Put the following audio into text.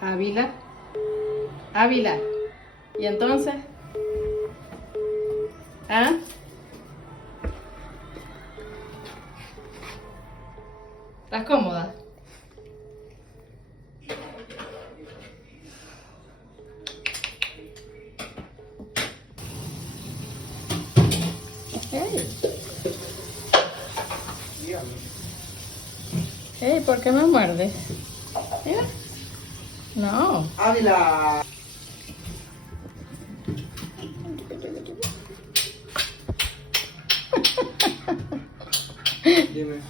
Ávila. Ávila. ¿Y entonces? ¿Ah? ¿Estás cómoda? Hey. Hey, ¿por qué me muerdes? Mira. No. Ávila. Dime.